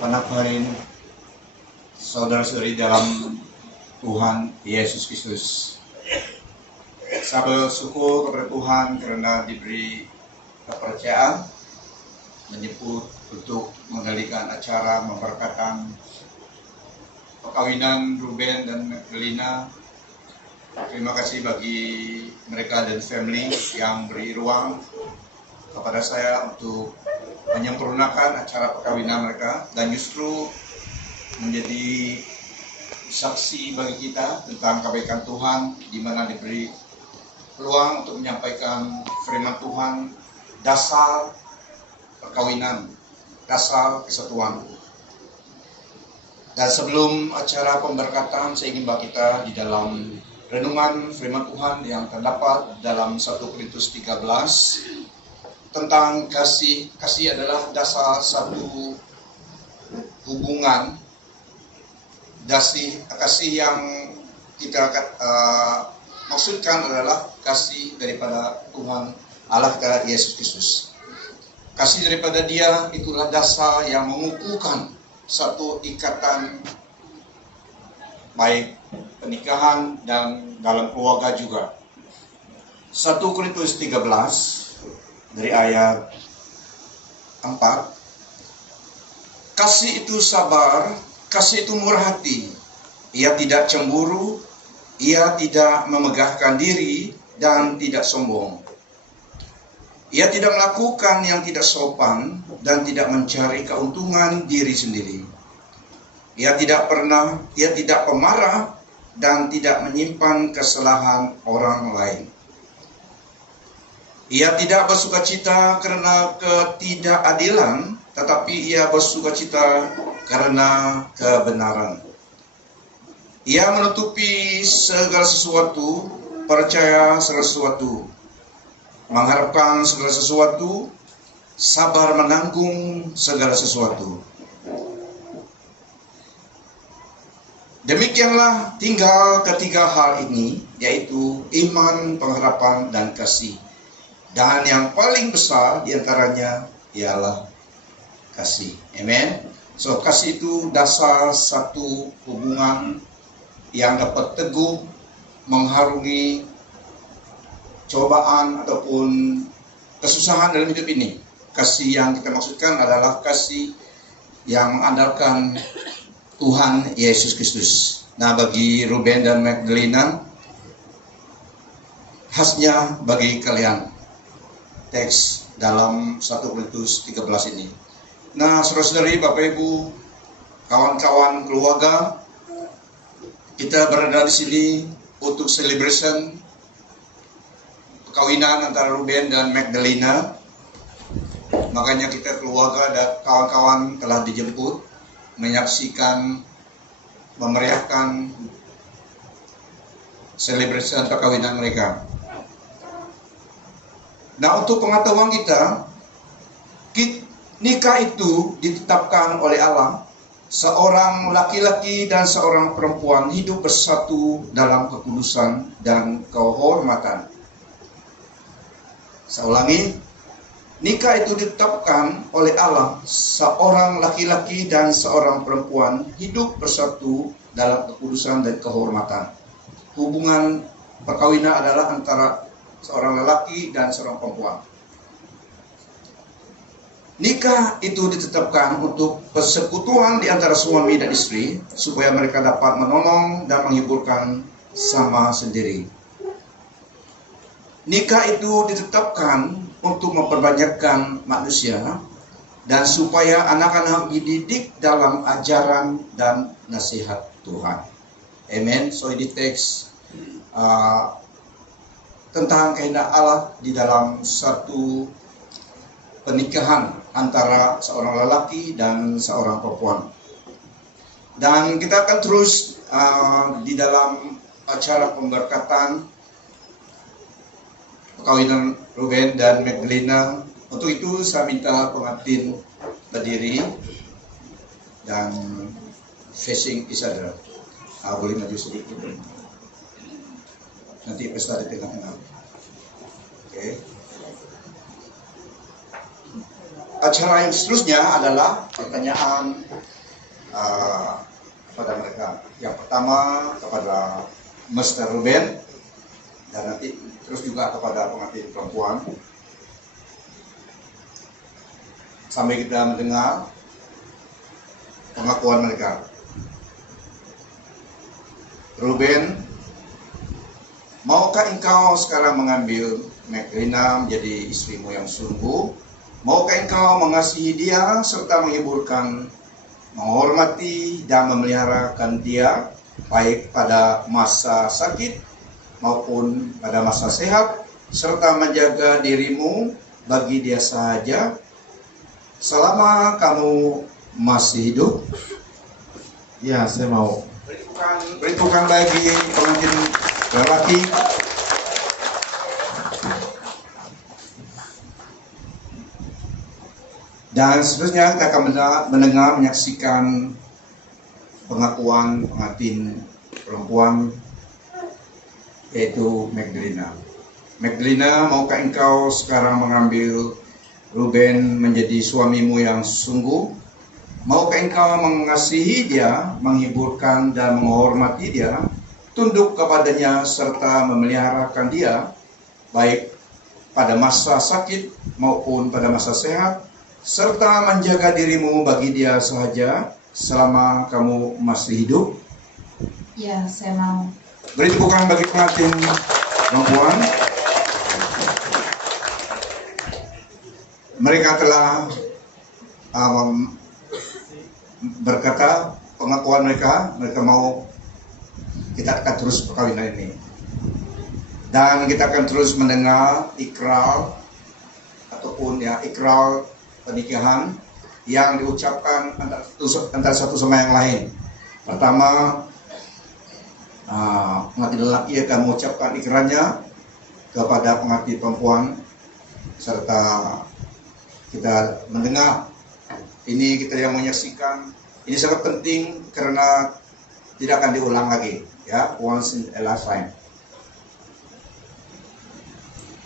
panaparin saudara-saudari dalam Tuhan Yesus Kristus. Saya bersyukur kepada Tuhan karena diberi kepercayaan menyebut untuk mengendalikan acara memberkatan perkawinan Ruben dan Magdalena. Terima kasih bagi mereka dan family yang beri ruang kepada saya untuk menyempurnakan acara perkawinan mereka dan justru menjadi saksi bagi kita tentang kebaikan Tuhan, di mana diberi peluang untuk menyampaikan firman Tuhan, dasar perkawinan, dasar kesatuan. Dan sebelum acara pemberkatan, saya ingin bawa kita di dalam renungan firman Tuhan yang terdapat dalam 1 Korintus 13 tentang kasih. Kasih adalah dasar satu hubungan. Kasih yang kita maksudkan adalah kasih daripada Tuhan Allah kepada Yesus Kristus. Kasih daripada Dia itulah dasar yang mengukuhkan satu ikatan baik pernikahan dan dalam keluarga juga. 1 Korintus 13 dari ayat 4. Kasih itu sabar, kasih itu murah hati. Ia tidak cemburu, ia tidak memegahkan diri dan tidak sombong. Ia tidak melakukan yang tidak sopan dan tidak mencari keuntungan diri sendiri. Ia tidak pemarah dan tidak menyimpan kesalahan orang lain. Ia tidak bersukacita karena ketidakadilan, tetapi ia bersukacita karena kebenaran. Ia menutupi segala sesuatu, percaya segala sesuatu, mengharapkan segala sesuatu, sabar menanggung segala sesuatu. Demikianlah tinggal ketiga hal ini, yaitu iman, pengharapan, dan kasih. Dan yang paling besar diantaranya ialah kasih. Amen. So, kasih itu dasar satu hubungan yang dapat teguh, mengharungi cobaan ataupun kesusahan dalam hidup ini. Kasih yang kita maksudkan adalah kasih yang mengandalkan Tuhan Yesus Kristus. Nah, bagi Ruben dan Magdalena, khasnya bagi kalian teks dalam 1 Korintus 13 ini. Nah, saudara-saudari, Bapak Ibu, kawan-kawan keluarga, kita berada di sini untuk celebration perkawinan antara Ruben dan Magdalena. Makanya kita keluarga dan kawan-kawan telah dijemput menyaksikan, memeriahkan celebration perkawinan mereka. Nah, untuk pengetahuan kita, nikah itu ditetapkan oleh Allah. Seorang laki-laki dan seorang perempuan hidup bersatu dalam kekudusan dan kehormatan. Saya ulangi, nikah itu ditetapkan oleh Allah. Seorang laki-laki dan seorang perempuan hidup bersatu dalam kekudusan dan kehormatan. Hubungan perkawinan adalah antara seorang lelaki dan seorang perempuan. Nikah itu ditetapkan untuk persekutuan di antara suami dan istri, supaya mereka dapat menolong dan menghiburkan sama sendiri. Nikah itu ditetapkan untuk memperbanyakkan manusia dan supaya anak-anak dididik dalam ajaran dan nasihat Tuhan. Amen. So ini teks tentang kehendak Allah di dalam satu pernikahan antara seorang lelaki dan seorang perempuan. Dan kita akan terus di dalam acara pemberkatan perkawinan Ruben dan Magdalena. Untuk itu saya minta pengantin berdiri dan facing each other. Boleh maju sedikit. Nanti pesta di tengah-tengah. Oke. Acara yang seterusnya adalah pertanyaan kepada mereka. Yang pertama kepada Mr. Ruben, dan nanti terus juga kepada pengantin perempuan, sampai kita mendengar pengakuan mereka. Ruben, maukah engkau sekarang mengambil Magdalena menjadi istrimu yang sungguh? Maukah engkau mengasihi dia serta menghiburkan, menghormati dan memeliharakan dia baik pada masa sakit maupun pada masa sehat, serta menjaga dirimu bagi dia sahaja selama kamu masih hidup? Ya, saya mau. Beri tepuk bagi pengantin lelaki. Dan seterusnya kita akan menyaksikan pengakuan pengantin perempuan, yaitu Magdalena. Magdalena, maukah engkau sekarang mengambil Ruben menjadi suamimu yang sungguh? Maukah engkau mengasihi dia, menghiburkan dan menghormati dia, tunduk kepadanya serta memeliharakan dia, baik pada masa sakit maupun pada masa sehat, serta menjaga dirimu bagi dia sahaja selama kamu masih hidup? Ya, saya mau. Beri tepukan bagi pengantin perempuan. Mereka telah berkata pengakuan mereka mau kita akan terus perkawinan ini, dan kita akan terus mendengar ikrar ataupun ikrar pernikahan yang diucapkan antara satu sama yang lain. Pertama, pengantin lelaki akan mengucapkan ikrarnya kepada pengantin perempuan, serta kita mendengar. Ini kita yang menyaksikan, ini sangat penting karena tidak akan diulang lagi, ya, once in a lifetime.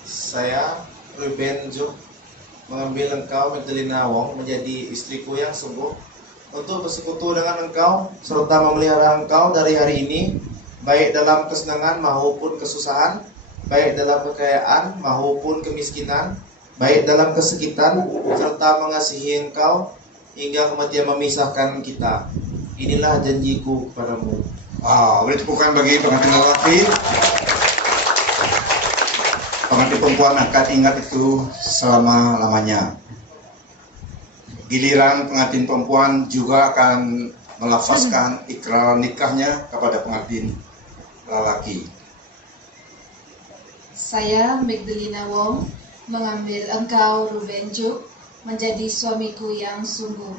Saya, Ruben Juk, mengambil engkau, Magdalena Wong, menjadi istriku yang sungguh, untuk bersekutu dengan engkau, serta memelihara engkau dari hari ini, baik dalam kesenangan maupun kesusahan, baik dalam kekayaan maupun kemiskinan, baik dalam kesakitan, serta mengasihi engkau, hingga kematian memisahkan kita. Inilah janjiku kepadamu. Beri tepukan bagi pengantin lelaki. Pengantin perempuan akan ingat itu selama-lamanya. Giliran pengantin perempuan juga akan melafazkan ikrar nikahnya kepada pengantin lelaki. Saya, Magdalena Wong, mengambil engkau, Ruben Juk, menjadi suamiku yang sungguh,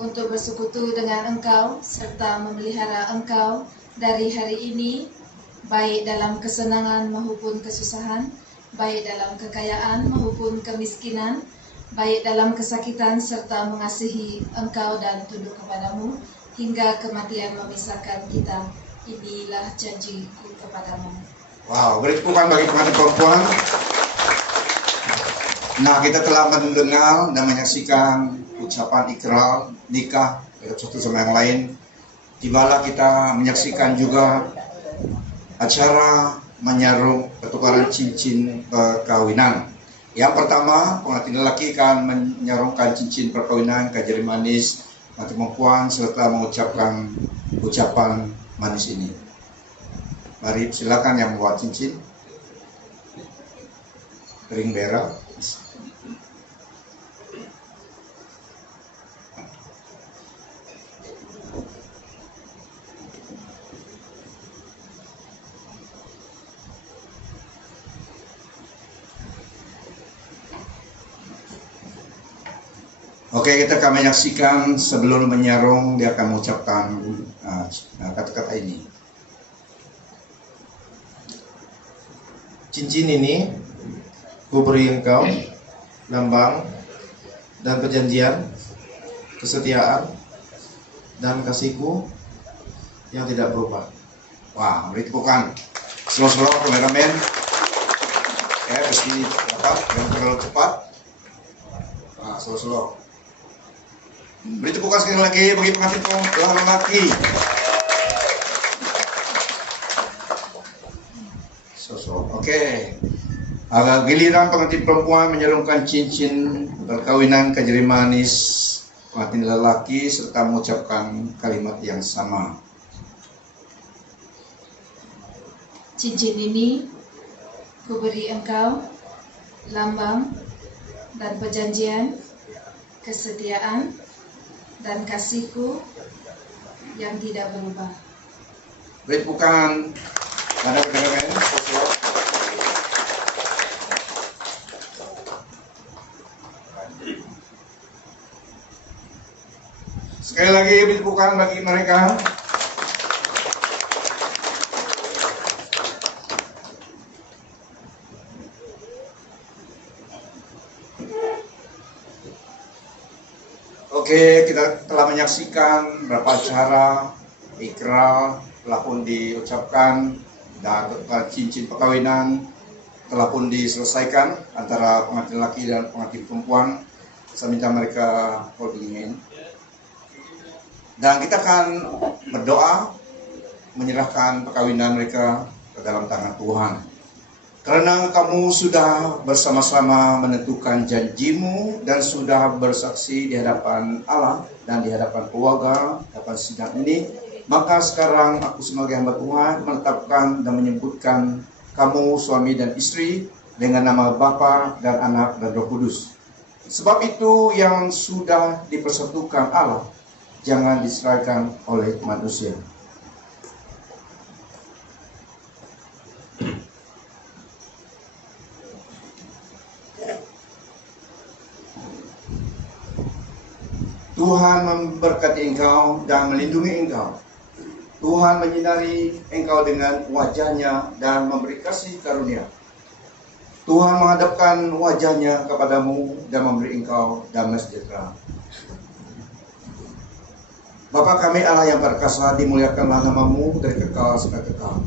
untuk bersekutu dengan engkau serta memelihara engkau dari hari ini, baik dalam kesenangan maupun kesusahan, baik dalam kekayaan maupun kemiskinan, baik dalam kesakitan, serta mengasihi engkau dan tunduk kepadamu hingga kematian memisahkan kita. Inilah janjiku kepadamu. Beri tepukan bagi pengantin perempuan. Nah, kita telah mendengar dan menyaksikan ucapan ikrar nikah satu sama yang lain. Tibalah kita menyaksikan juga acara menyarum pertukaran cincin perkawinan. Yang pertama, pengantin lelaki akan menyarungkan cincin perkawinan ke jari manis pengantin perempuan serta mengucapkan ucapan manis ini. Mari silakan yang membawa cincin, ring bearer. Oke, kita akan menyaksikan sebelum menyarung dia akan mengucapkan kata-kata ini. Cincin ini ku beri engkau, lambang dan perjanjian, kesetiaan dan kasihku yang tidak berubah. Beri tepukan. Slow-slow kameramen. Mesti dapat, yang terlalu cepat. Slow-slow. Beri tepukan sekali lagi bagi pengantin lelaki. Oke. Agak giliran pengantin perempuan menyerungkan cincin perkawinan ke jari manis pengantin lelaki serta mengucapkan kalimat yang sama. Cincin ini kuberi engkau lambang dan perjanjian kesetiaan dan kasihku yang tidak berubah. Beri tepukan pada kameramen. Sekali lagi beri tepukan bagi mereka. Oke, kita telah menyaksikan beberapa acara ikrar telah pun diucapkan dan cincin perkawinan telah pun diselesaikan antara pengantin laki dan pengantin perempuan. Saya minta mereka holding. Dan kita akan berdoa menyerahkan perkawinan mereka ke dalam tangan Tuhan. Karena kamu sudah bersama-sama menentukan janjimu dan sudah bersaksi di hadapan Allah dan di hadapan keluarga, hadapan sidang ini, maka sekarang aku sebagai hamba Tuhan menetapkan dan menyebutkan kamu suami dan istri dengan nama Bapa dan Anak dan Roh Kudus. Sebab itu yang sudah dipersatukan Allah jangan diserahkan oleh manusia. Tuhan memberkati engkau dan melindungi engkau. Tuhan menyinari engkau dengan wajahnya dan memberi kasih karunia. Tuhan menghadapkan wajahnya kepadamu dan memberi engkau damai sejahtera. Bapa kami Allah yang perkasa, dimuliakanlah namamu dari kekal sampai kekal.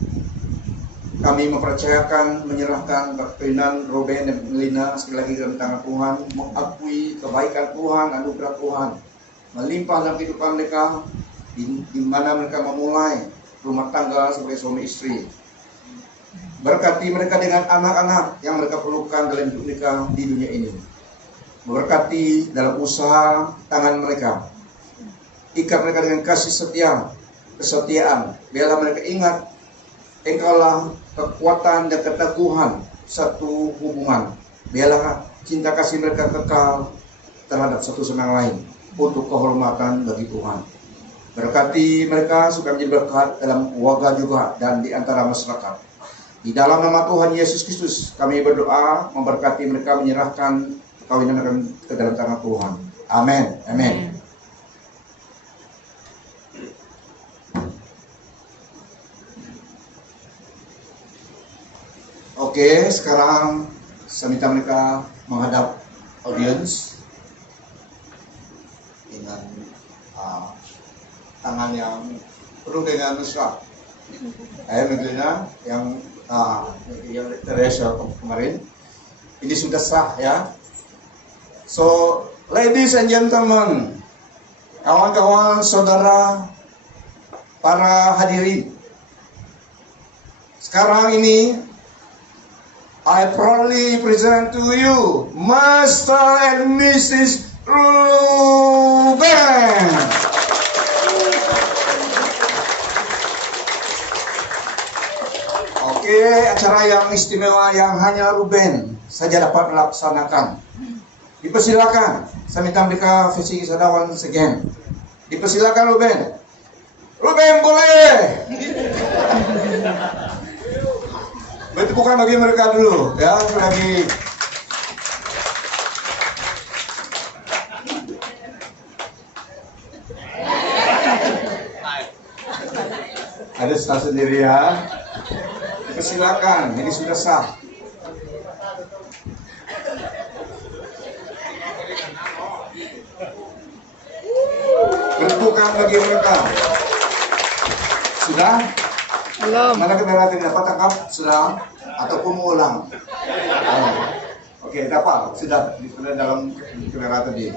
Kami mempercayakan, menyerahkan perkawinan Ruben dan Lina sekali lagi dalam tangan Tuhan, mengakui kebaikan Tuhan, anugerah Tuhan melimpah dalam kehidupan mereka, di mana mereka memulai rumah tangga sebagai suami istri. Berkati mereka dengan anak-anak yang mereka perlukan dalam hidup mereka di dunia ini. Berkati dalam usaha tangan mereka. Ikat mereka dengan kasih setia, kesetiaan. Biarlah mereka ingat, engkaulah kekuatan dan keteguhan satu hubungan. Biarlah cinta kasih mereka kekal terhadap satu sama yang lain untuk kehormatan bagi Tuhan. Berkati mereka supaya menjadi berkat dalam keluarga juga dan di antara masyarakat. Di dalam nama Tuhan Yesus Kristus kami berdoa memberkati mereka, menyerahkan perkawinan mereka ke dalam tangan Tuhan. Amin. Amin. Oke, sekarang saya minta mereka menghadap audiens dengan tangan yang penuh dengan mesra. Meglina yang Teresa kemarin, ini sudah sah ya. So, ladies and gentlemen, kawan-kawan, saudara, para hadirin, sekarang ini I proudly present to you Master and Mrs. Ruben. Oke, acara yang istimewa yang hanya Ruben saja dapat melaksanakan. Dipersilakan, saya minta mereka facing each other once again. Dipersilakan Ruben. Ruben boleh. Bertepukan bagi mereka dulu, ya, lagi. Ada sah sendiri ya. Silakan, ini sudah sah. Bertepukan bagi mereka. Sudah? Belum. Mana kamera tadi dapat tangkap? Sudah? Ataupun mau ulang? Oke, dapat. Sudah di dalam kamera tadi.